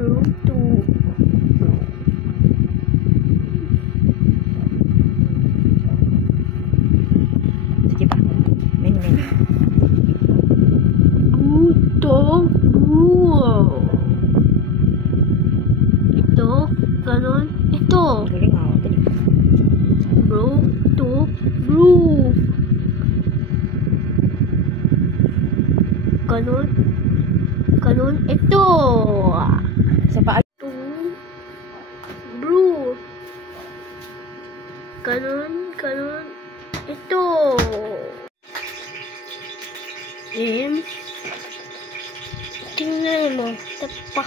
Sige pa. Many. Ito, ganon. Ito. Galing ako. Dali. Blue. Ganon. Ito. Sa paa. Blue. Ganon. Ito. Tingnan mo. Tapak.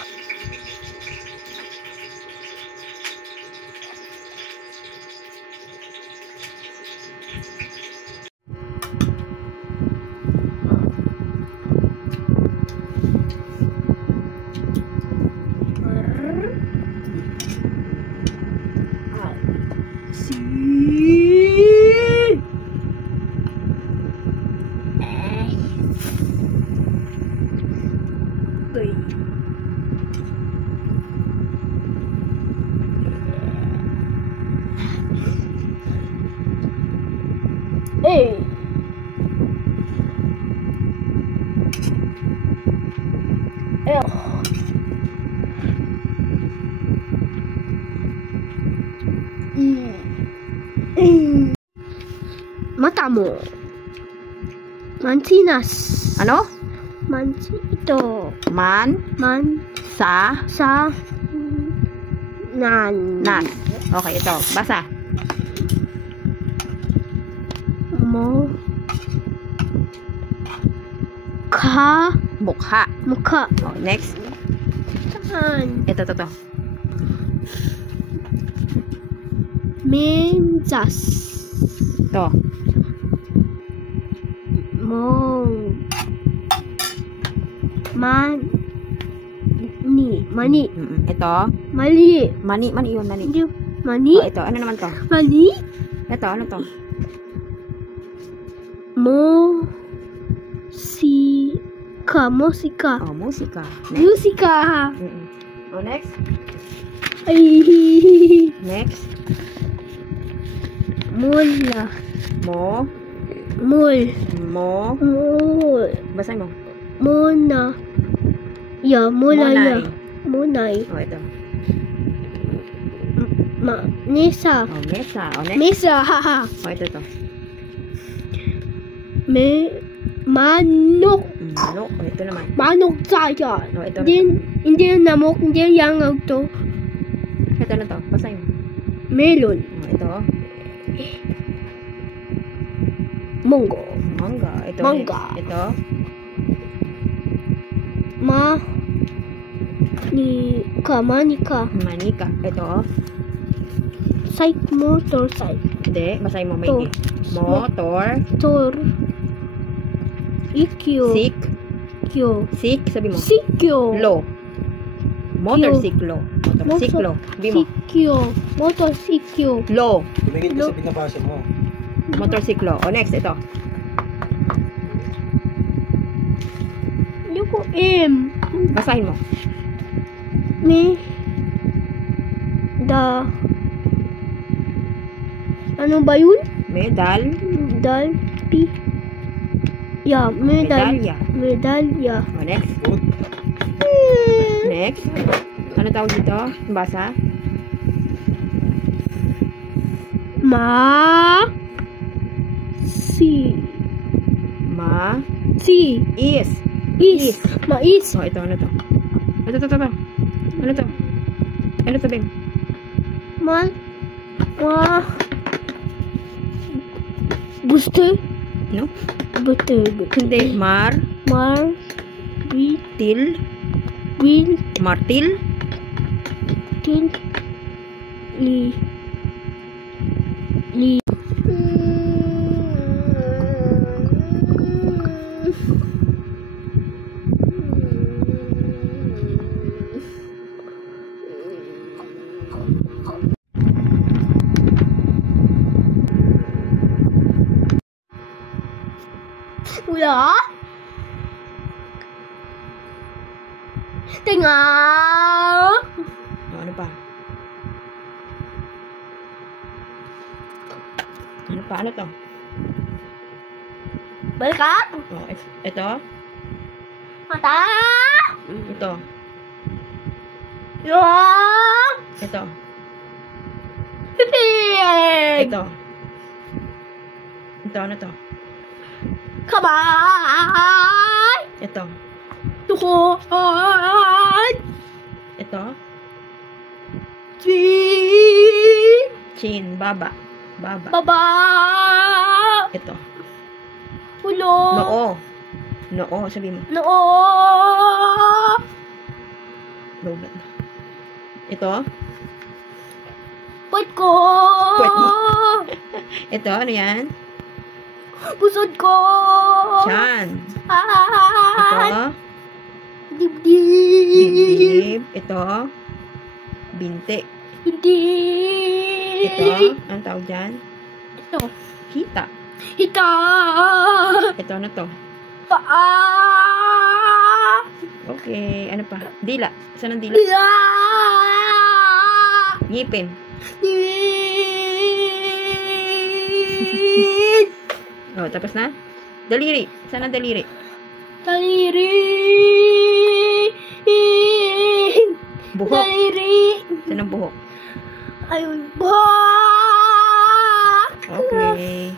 Hey. Mata mo. Mansinas. Ano? Ito. Man. Sa. Nan. Okay, ito. Basa. Mo. Mukha. Oh, next. Tan. Ito. Mensas. Ito. Mani. Ito. Mali. Mani yun. Mani. Oh, ito. Ano naman to? Mali. Ito. Ano to? Musika. Oh, musika. Musika. Oh, next. Next. Mula. Mul. Basahin mo. Muna. Munay. Oh, ito. Mesa. Oh, mesa. Oh, next. Mesa. Oh, ito. Manok. Manok. Oh, ito naman. Manok tayo. Oh, ito. Hindi namok. Hindi yang to. Ito na to. Basahin mo. Melon. Oh, ito. Mangga. Ito. Mangga. Ito. Manika. Ito. Motorcycle. Hindi. Basahin mo. May motor. Ikyo. Sik. Sabi mo. Sikyo. Lo. Motorsiklo. Sabi mo. Motorsikyo. Lo. Tumingin ka sa pinabasa mo. Motorsiklo. O, next. Ito. Yuko M. Basahin mo. Ano ba yun? Medalya. Medalya. O, next. Next. Ano tawag dito? Basa. Is. Mais. Oh, ito. Ano to? Ano to? Ano to, Ben? Gusto? No? Butter. Hindi. Martil. Wala. Tengah. pa? Ano to? Balikat. Oh, ito. Mata. Ito. Yung. Ito. Pipig. Ito. Ito, ano to? Kamay. Ito. Tuhod. Ito. Chin. Chin. Baba. Baba. Baba. Ito. Ulo. Noo. Noo. Sabi mo. Noo. Lobat. Ito. Puwet ko. Puwet mo. Ito. Ano yan? Pusod ko. Chan. Ah. Ito. Dibdib. Dibdib. Ito. Binti. Dibdib. Ito. Anong tawag dyan? Ito. Hita. Hita. Ito. Ano to? Paa. Okay. Ano pa? Dila. Saan ang dila? Dila. Ngipin. Din. Oh, tapos na? Daliri. Saan ang daliri? Daliri. Buhok. Daliri. Saan ang buhok? Ayun. Buhok. Okay.